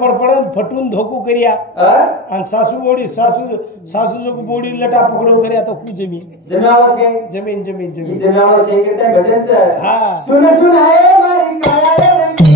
पडपडन फटून धोकू करिया आणि सासू बोडी सासू जो बोडी लटा पकडो करिया तो कु जमीन जमीन के जमीन जमीन जमीन जमीन छे करता है भजन से हां सुन सुन है मारी काया रंगी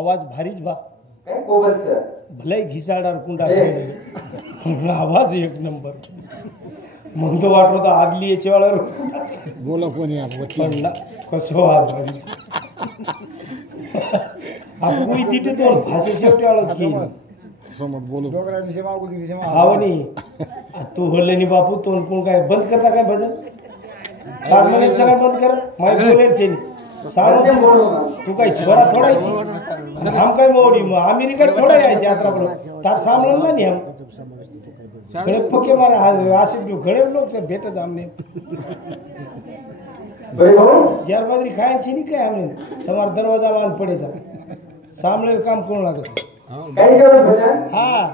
आवाज भारीच बा काय कोबल सर भले घिसाडार कुंडा आवाज एक नंबर म्हणतो वाटतो आदली याच्या वेळेला बोला कोणी आपण कसो भारी आपण तिथे तो भाषे शेवटी आलोच की समोर बोलू आवनी तू होले बापू तो कोण काय बंद करता काय भजन हार्मोनियमचं काय बंद कर माय बोलेरचे तू काय छोरा थोडायची हम काय मोडी अमेरिकेत थोडा यायची यात्रा करून तार सामोरला नाही हम घणे पक्के मारे आशिफ घणे लोक भेटत आमने ज्यार बाजरी खायची नहीं काय हमने तुम्हारा दरवाजा मान पड़े जा सामने काम कोण लागत काय करत भजन हां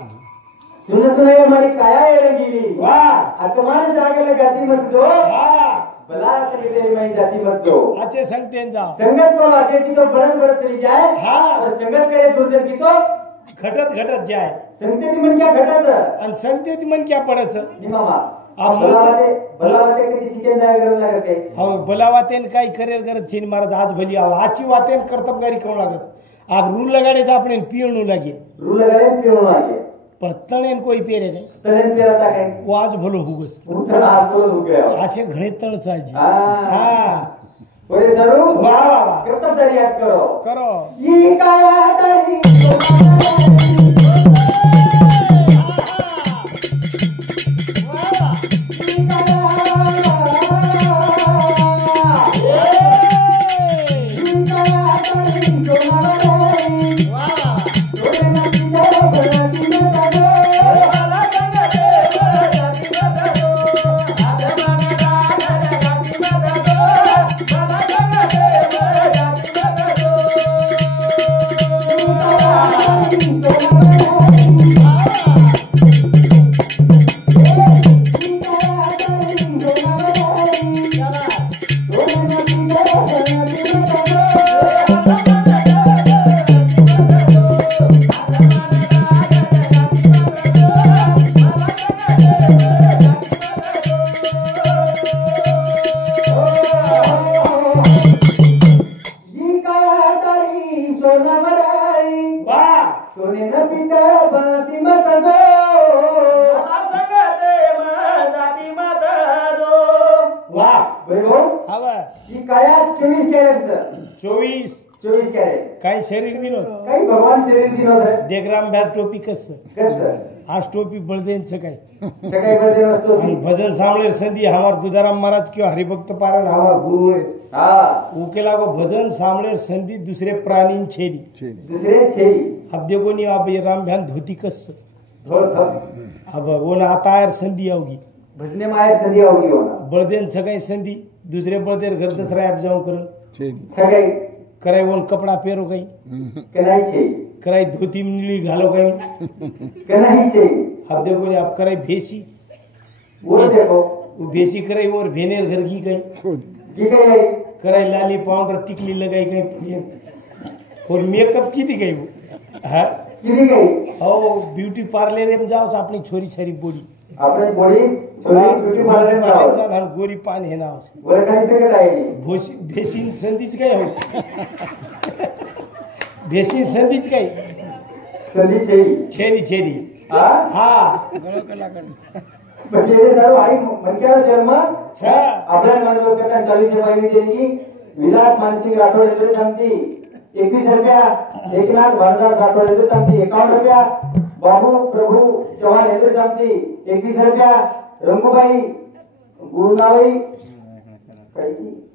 सुन सुन ये मारी काया रंगीली वाह आत्मान जागेला गाती मत जो हां भला संगीतेरी मैं जाती मत जो आचे संगतेन जा संगत को आचे की तो बढ़त बढ़त चली जाए हां और संगत करे दुर्जन की तो घटत घटत जाय संगते ती मन क्या घटाच आणि संगते ती मन क्या पडच नि मामा भलावाते कधी शिकेन जाय गरज लागत काय हो भलावातेन काही करेल गरज छीन महाराज आज भली आची वातेन कर्तबगारी करू लागस आप रूल लगाडेच आपण पिणू लागे रूल लगाडे पिणू लागे पण तणेन कोई पेरे नाही तणेन पेराचा काय वो आज भलो हुगस उठण आज बोल हो गया असे घणे तण साजी हां ओरे सरू वाह वाह वाह कर्तबगारी आज करो करो ई काया तरी काय शरीर दिनोस काही भगवान शरीर दिनोस देगराम भॅर टोपी कस आज टोपी बळदेंच काय सकाळी बळदेन असतो आणि भजन सांभळे संधी हमार दुधाराम महाराज किंवा हरिभक्त पारण हमार गुरु है हां उकेला को भजन सांभळे संधी दूसरे प्राणी छेरी दूसरे छेरी अब देखो नहीं अब ये राम भ्यान धोती कस धोत अब वो ना आता संधी आओगी भजने मायर संधी आओगी होना बळदेन सगळे संधी दूसरे बळदेर घर दसरा आप जाऊं करून सगळे कराय वन कपड़ा पेरो कहीं कनाई छे कराय धोती नीली घालो कहीं कनाई छे अब देखो नहीं आप कराय भेसी वो देखो भेसी कराय और भेनेर घर की कहीं की कहीं कराय लाली पाउडर टिकली लगाई कहीं और मेकअप की दी गई वो हां की दी गई ओ ब्यूटी पार्लर में जाओ तो अपनी छोरी छरी बॉडी अपने बॉडी छोरी ब्यूटी पार्लर में जाओ ना गोरी पान है ना बोले कहीं से कटाई भोसी भेसी संधीच काय हो भेसी संधीच काय संधी छेरी छेरी हां हां પછી એને સારું આઈ મન કેરા જન્મ છા આપણા મન કટા 40 પાવી દેની विलास मानसिंग राठोड यांची समिती 21 रुपया, एकनाथ भारदास राठोड यांची समिती 51 रुपया, बाबू प्रभू चव्हाण यांची समिती 21 रुपया, रंगूबाई गुरुनाबाई कायची